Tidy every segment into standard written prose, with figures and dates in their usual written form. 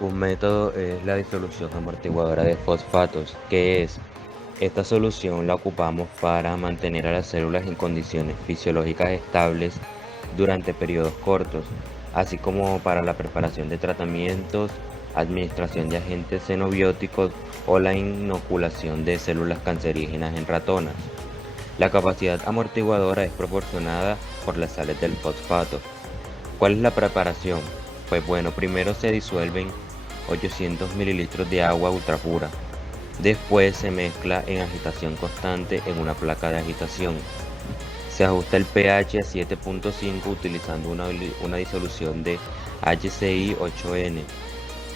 Un método es la disolución amortiguadora de fosfatos, que es, esta solución la ocupamos para mantener a las células en condiciones fisiológicas estables durante periodos cortos, así como para la preparación de tratamientos, administración de agentes xenobióticos o la inoculación de células cancerígenas en ratonas. La capacidad amortiguadora es proporcionada por las sales del fosfato. ¿Cuál es la preparación? Pues bueno, primero se disuelven 800 mililitros de agua ultrapura. Después se mezcla en agitación constante en una placa de agitación. Se ajusta el pH a 7.5 utilizando una disolución de HCl 8N.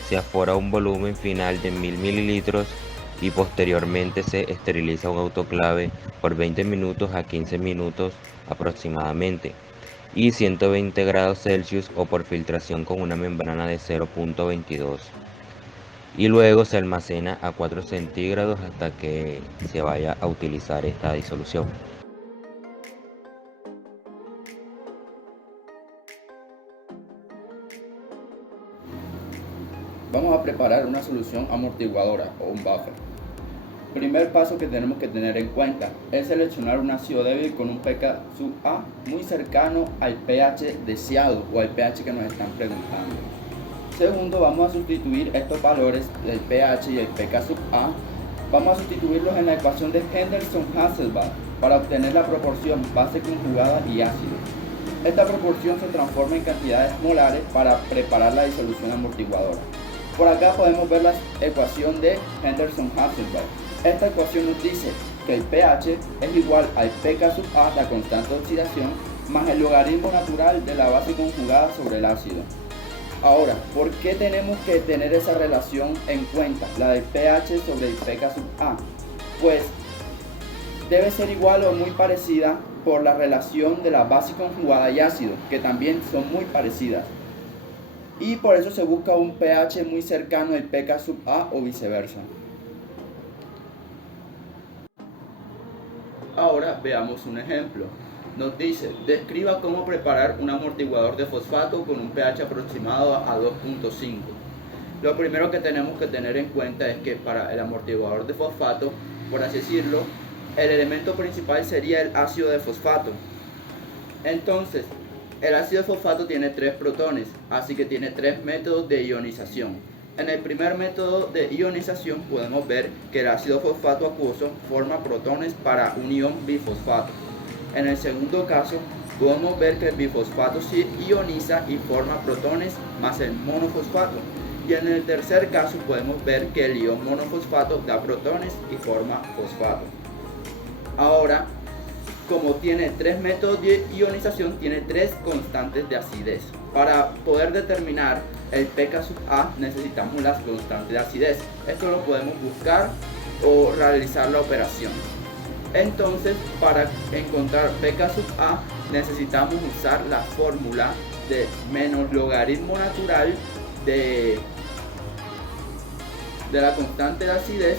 Se afora un volumen final de 1000 mililitros y posteriormente se esteriliza un autoclave por 20 minutos a 15 minutos aproximadamente y 120 grados Celsius o por filtración con una membrana de 0.22. Y luego se almacena a 4 centígrados hasta que se vaya a utilizar esta disolución. Vamos a preparar una solución amortiguadora o un buffer. Primer paso que tenemos que tener en cuenta es seleccionar un ácido débil con un pK sub A muy cercano al pH deseado o al pH que nos están preguntando. Segundo, vamos a sustituir estos valores del pH y el pK sub A, vamos a sustituirlos en la ecuación de Henderson-Hasselbalch para obtener la proporción base conjugada y ácido. Esta proporción se transforma en cantidades molares para preparar la disolución amortiguadora. Por acá podemos ver la ecuación de Henderson-Hasselbalch. Esta ecuación nos dice que el pH es igual al pK sub A, la constante de oxidación, más el logaritmo natural de la base conjugada sobre el ácido. Ahora, ¿por qué tenemos que tener esa relación en cuenta, la del pH sobre el pK sub A? Pues debe ser igual o muy parecida por la relación de la base conjugada y ácido, que también son muy parecidas. Y por eso se busca un pH muy cercano al pK sub A o viceversa. Ahora veamos un ejemplo. Nos dice, describa cómo preparar un amortiguador de fosfato con un pH aproximado a 2.5. Lo primero que tenemos que tener en cuenta es que para el amortiguador de fosfato, por así decirlo, el elemento principal sería el ácido de fosfato. Entonces, el ácido de fosfato tiene 3 protones, así que tiene 3 métodos de ionización. En el primer método de ionización podemos ver que el ácido fosfato acuoso forma protones para un ion bifosfato. En el segundo caso, podemos ver que el bifosfato se ioniza y forma protones más el monofosfato. Y en el tercer caso podemos ver que el ion monofosfato da protones y forma fosfato. Ahora, como tiene 3 métodos de ionización, tiene 3 constantes de acidez. Para poder determinar el pK sub A necesitamos las constantes de acidez. Esto lo podemos buscar o realizar la operación. Entonces, para encontrar pK sub A necesitamos usar la fórmula de menos logaritmo natural de la constante de acidez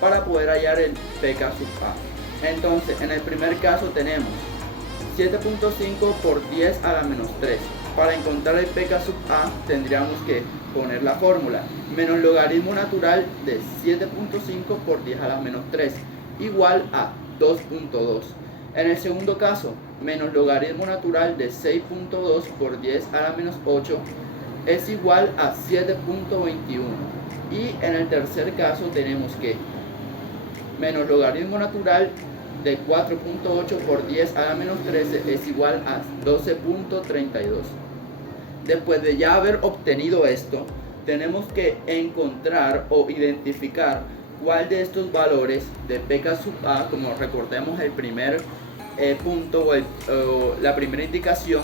para poder hallar el pK sub A. Entonces, en el primer caso tenemos 7.5 por 10 a la menos 3. Para encontrar el pK sub A tendríamos que poner la fórmula menos logaritmo natural de 7.5 por 10 a la menos 3 igual a 2.2. En el segundo caso, menos logaritmo natural de 6.2 por 10 a la menos 8 es igual a 7.21. Y en el tercer caso tenemos que menos logaritmo natural de 4.8 por 10 a la menos 13 es igual a 12.32. Después de ya haber obtenido esto, tenemos que encontrar o identificar cuál de estos valores de pK sub A, como recordemos el primer punto o la primera indicación,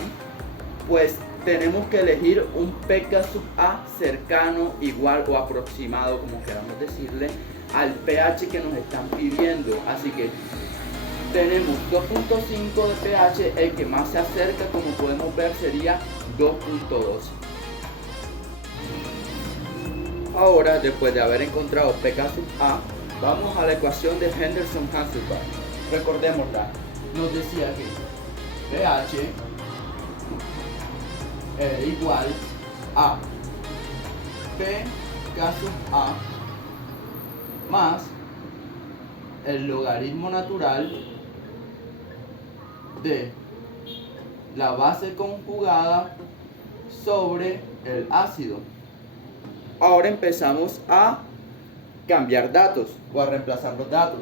pues tenemos que elegir un pK sub A cercano, igual o aproximado, como queramos decirle, al pH que nos están pidiendo. Así que tenemos 2.5 de pH, el que más se acerca, como podemos ver, sería 2.2. Ahora, después de haber encontrado pK sub A, vamos a la ecuación de Henderson-Hasselbalch. Recordémosla, nos decía que pH era igual a pK sub A más el logaritmo natural de la base conjugada sobre el ácido. Ahora empezamos a cambiar datos o a reemplazar los datos.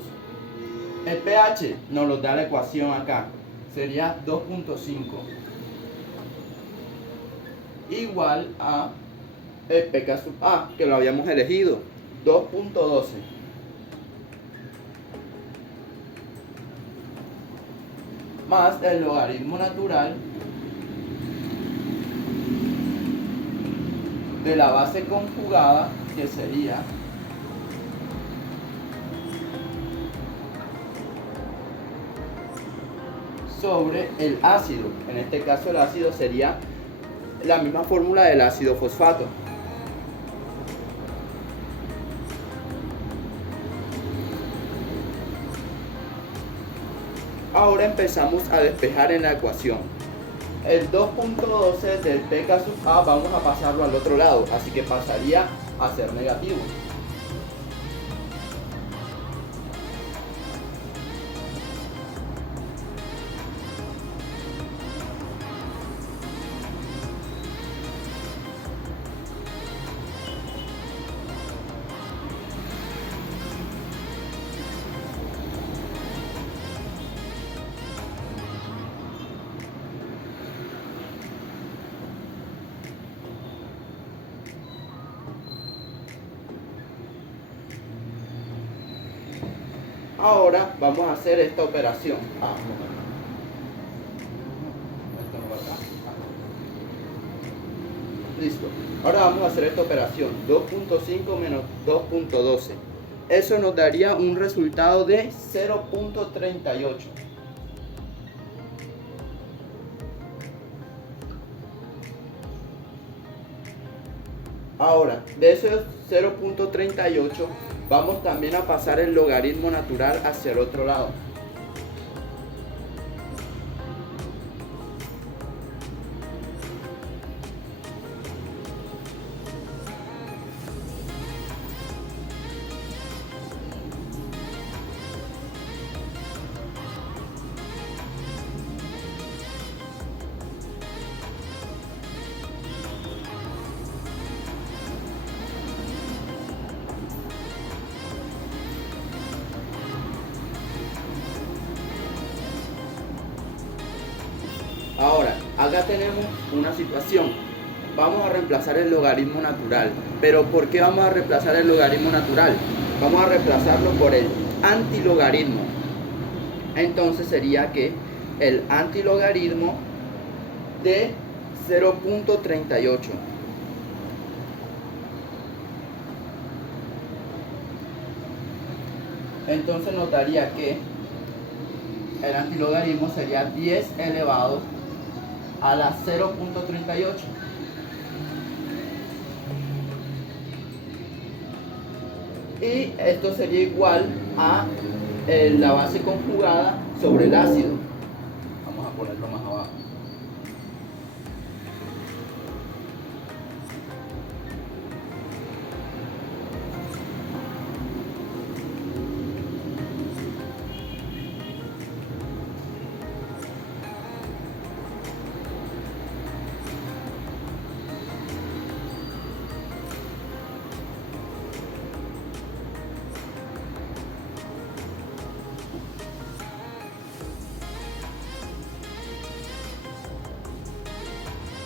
El pH nos lo da la ecuación acá, sería 2.5 igual a el pK sub A, que lo habíamos elegido, 2.12 más el logaritmo natural de la base conjugada, que sería sobre el ácido. En este caso el ácido sería la misma fórmula del ácido fosfato. Ahora empezamos a despejar en la ecuación. El 2.12 del pK sub A vamos a pasarlo al otro lado, así que pasaría a ser negativo. Ahora vamos a hacer esta operación. Listo. Ahora vamos a hacer esta operación. 2.5 menos 2.12. Eso nos daría un resultado de 0.38. Ahora, de ese 0.38 vamos también a pasar el logaritmo natural hacia el otro lado. Ahora, acá tenemos una situación. Vamos a reemplazar el logaritmo natural. Pero ¿por qué vamos a reemplazar el logaritmo natural? Vamos a reemplazarlo por el antilogaritmo. Entonces sería que el antilogaritmo de 0.38. Entonces nos daría que el antilogaritmo sería 10 elevado a la 0.38. Y esto sería igual a la base conjugada sobre el ácido. Vamos a ponerlo más abajo.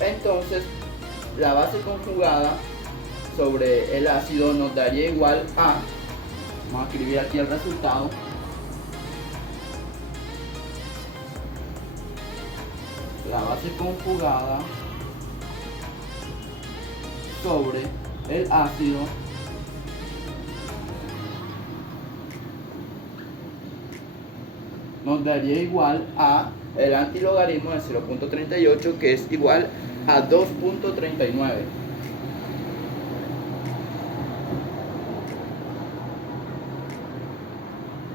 Entonces, la base conjugada sobre el ácido nos daría igual a, vamos a escribir aquí el resultado, la base conjugada sobre el ácido nos daría igual a el antilogaritmo de 0.38, que es igual a 2.39.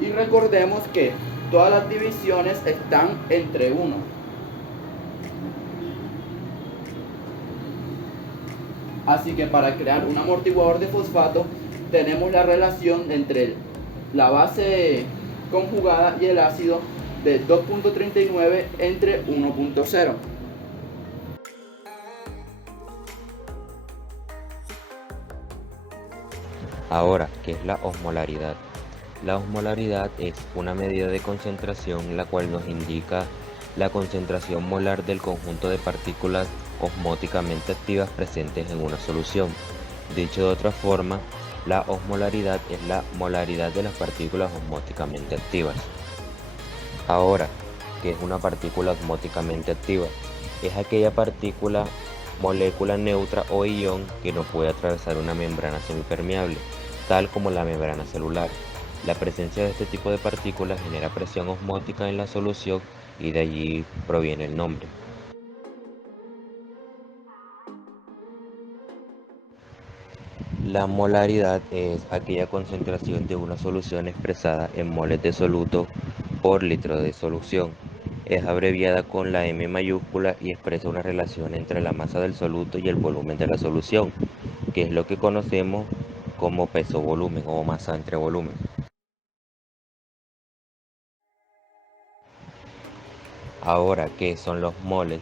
Y recordemos que todas las divisiones están entre 1. Así que para crear un amortiguador de fosfato tenemos la relación entre la base conjugada y el ácido de 2.39 entre 1.0. Ahora, ¿qué es la osmolaridad? La osmolaridad es una medida de concentración la cual nos indica la concentración molar del conjunto de partículas osmóticamente activas presentes en una solución. Dicho de otra forma, la osmolaridad es la molaridad de las partículas osmóticamente activas. Ahora, ¿qué es una partícula osmóticamente activa? Es aquella partícula, molécula neutra o ion que no puede atravesar una membrana semipermeable, tal como la membrana celular. La presencia de este tipo de partículas genera presión osmótica en la solución y de allí proviene el nombre. La molaridad es aquella concentración de una solución expresada en moles de soluto por litro de solución. Es abreviada con la M mayúscula y expresa una relación entre la masa del soluto y el volumen de la solución, que es lo que conocemos como peso-volumen o masa entre volumen. Ahora, ¿qué son los moles?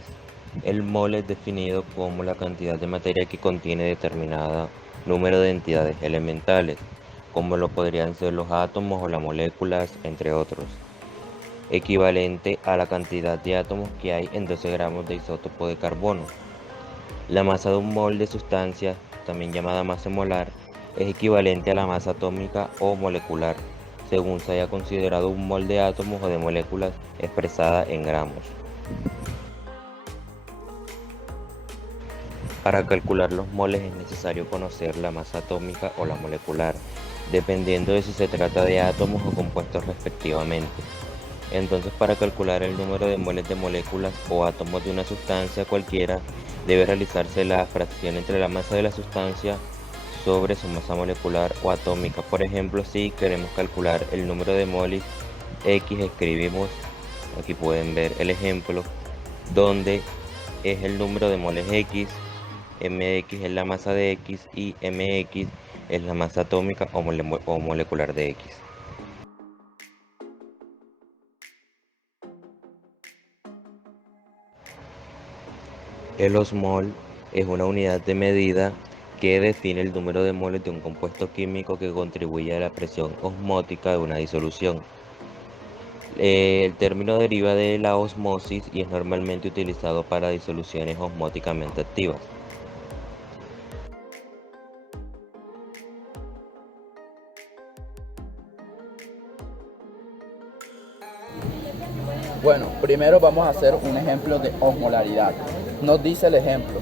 El mole es definido como la cantidad de materia que contiene determinado número de entidades elementales, como lo podrían ser los átomos o las moléculas, entre otros, equivalente a la cantidad de átomos que hay en 12 gramos de isótopo de carbono. La masa de un mol de sustancia, también llamada masa molar, es equivalente a la masa atómica o molecular, según se haya considerado un mol de átomos o de moléculas expresada en gramos. Para calcular los moles es necesario conocer la masa atómica o la molecular, dependiendo de si se trata de átomos o compuestos respectivamente. Entonces, para calcular el número de moles de moléculas o átomos de una sustancia cualquiera, debe realizarse la fracción entre la masa de la sustancia sobre su masa molecular o atómica. Por ejemplo, si queremos calcular el número de moles X, escribimos, aquí pueden ver el ejemplo, donde es el número de moles X, Mx es la masa de X y Mx es la masa atómica o molecular de X. El osmol es una unidad de medida que define el número de moles de un compuesto químico que contribuye a la presión osmótica de una disolución. El término deriva de la osmosis y es normalmente utilizado para disoluciones osmóticamente activas. Bueno, primero vamos a hacer un ejemplo de osmolaridad. Nos dice el ejemplo: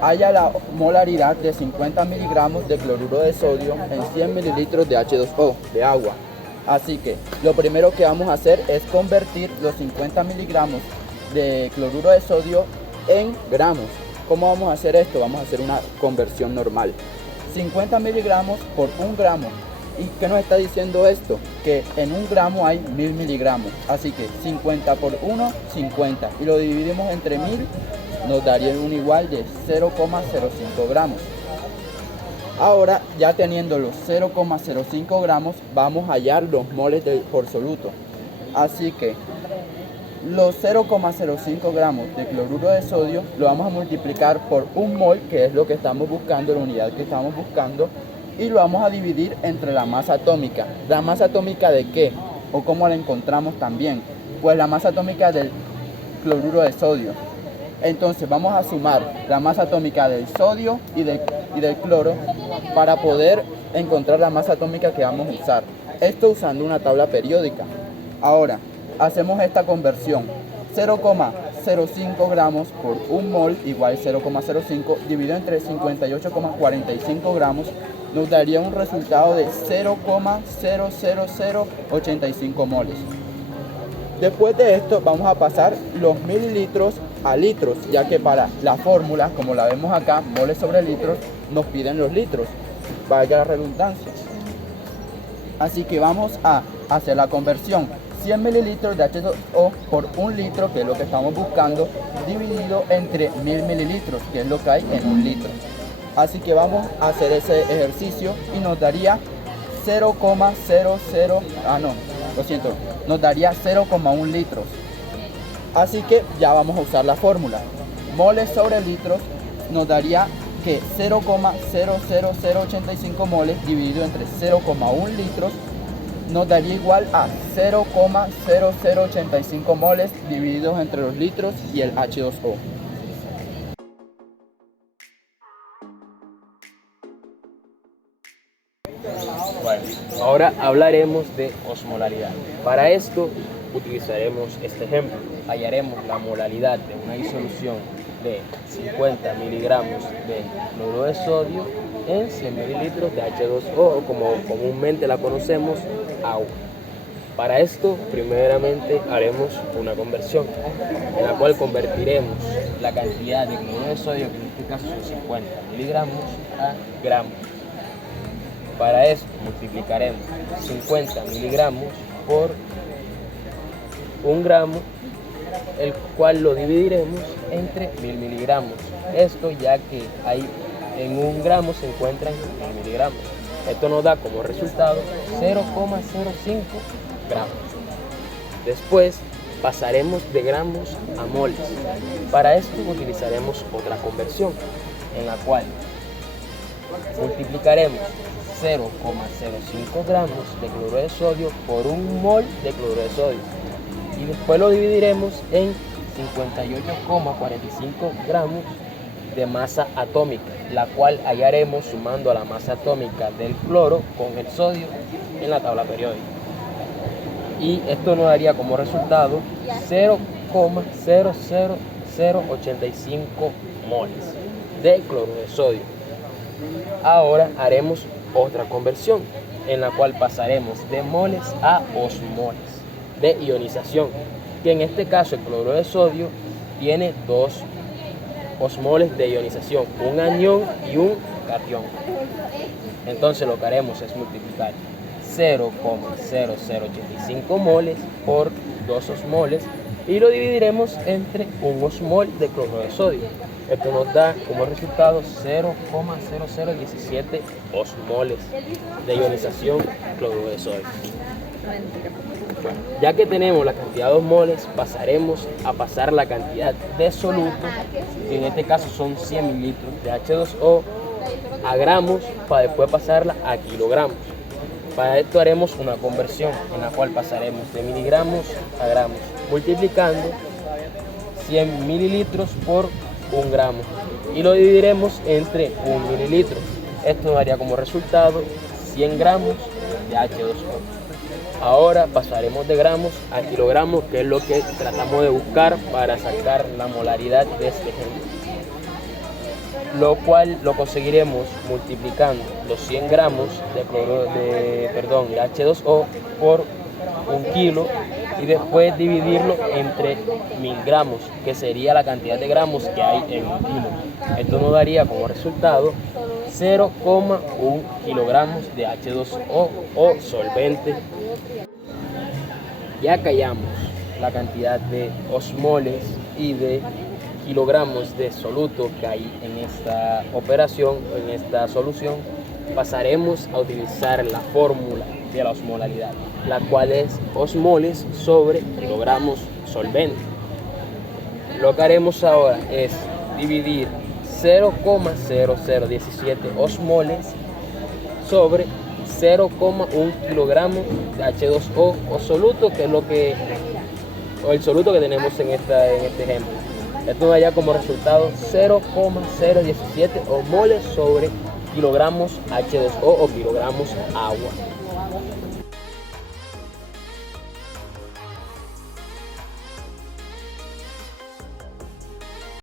halla la molaridad de 50 miligramos de cloruro de sodio en 100 mililitros de H2O, de agua. Así que lo primero que vamos a hacer es convertir los 50 miligramos de cloruro de sodio en gramos. ¿Cómo vamos a hacer esto? Vamos a hacer una conversión normal. 50 miligramos por 1 gramo. ¿Y qué nos está diciendo esto? Que en 1 gramo hay 1000 miligramos. Así que 50 por 1, 50. Y lo dividimos entre 1000, nos daría un igual de 0,05 gramos. Ahora, ya teniendo los 0,05 gramos, vamos a hallar los moles por soluto. Así que los 0,05 gramos de cloruro de sodio lo vamos a multiplicar por 1 mol, que es lo que estamos buscando, la unidad que estamos buscando, y lo vamos a dividir entre la masa atómica. ¿La masa atómica de qué? ¿O cómo la encontramos también? Pues la masa atómica del cloruro de sodio. Entonces vamos a sumar la masa atómica del sodio y del cloro para poder encontrar la masa atómica que vamos a usar. Esto usando una tabla periódica. Ahora, hacemos esta conversión. 0,05 gramos por 1 mol igual 0,05 dividido entre 58,45 gramos nos daría un resultado de 0,00085 moles. Después de esto vamos a pasar los mililitros a litros, ya que para la fórmula, como la vemos acá, moles sobre litros, nos piden los litros, valga la redundancia. Así que vamos a hacer la conversión. 100 mililitros de H2O por 1 litro, que es lo que estamos buscando, dividido entre 1000 mililitros, que es lo que hay en 1 litro. Así que vamos a hacer ese ejercicio y nos daría 0,00, nos daría 0,1 litros. Así que ya vamos a usar la fórmula. Moles sobre litros nos daría que 0,00085 moles dividido entre 0,1 litros nos daría igual a 0,0085 moles divididos entre los litros y el H2O. Bueno, ahora hablaremos de osmolaridad. Para esto utilizaremos este ejemplo. Hallaremos la molaridad de una disolución de 50 miligramos de cloruro de sodio en 100 mililitros de H2O, o como comúnmente la conocemos, agua. Para esto, primeramente haremos una conversión, en la cual convertiremos la cantidad de cloruro de sodio, que en este caso son 50 miligramos, a gramos. Para esto multiplicaremos 50 miligramos por 1 gramo, el cual lo dividiremos entre 1000 miligramos. Esto ya que en 1 gramo se encuentran 1000 miligramos. Esto nos da como resultado 0,05 gramos. Después pasaremos de gramos a moles. Para esto utilizaremos otra conversión, en la cual multiplicaremos 0,05 gramos de cloruro de sodio por 1 mol de cloruro de sodio, y después lo dividiremos en 58,45 gramos de masa atómica, la cual hallaremos sumando a la masa atómica del cloro con el sodio en la tabla periódica. Y esto nos daría como resultado 0,00085 moles de cloruro de sodio. Ahora haremos otra conversión, en la cual pasaremos de moles a osmoles de ionización, que en este caso el cloruro de sodio tiene 2 osmoles de ionización, un anión y un cation. Entonces lo que haremos es multiplicar 0,0085 moles por 2 osmoles y lo dividiremos entre 1 osmol de cloruro de sodio. Esto nos da como resultado 0,0017 osmoles de ionización cloruro de sodio. Ya que tenemos la cantidad de osmoles, pasaremos a pasar la cantidad de soluto, que en este caso son 100 mililitros de H2O, a gramos, para después pasarla a kilogramos. Para esto haremos una conversión, en la cual pasaremos de miligramos a gramos, multiplicando 100 mililitros por 1 gramo y lo dividiremos entre 1 mililitro. Esto nos daría como resultado 100 gramos de H2O. Ahora pasaremos de gramos a kilogramos, que es lo que tratamos de buscar para sacar la molaridad de este ejemplo, lo cual lo conseguiremos multiplicando los 100 gramos de H2O por 1 kilo y después dividirlo entre 1000 gramos, que sería la cantidad de gramos que hay en 1 kilo. Esto nos daría como resultado 0,1 kilogramos de H2O o solvente. Ya que hallamos la cantidad de osmoles y de kilogramos de soluto que hay en esta operación, en esta solución, pasaremos a utilizar la fórmula de la osmolaridad, la cual es osmoles sobre kilogramos solvente. Lo que haremos ahora es dividir 0,0017 osmoles sobre 0,1 kilogramos de H2O o soluto, que es el soluto que tenemos en este ejemplo. Esto nos daría como resultado 0,017 osmoles sobre kilogramos H2O o kilogramos agua.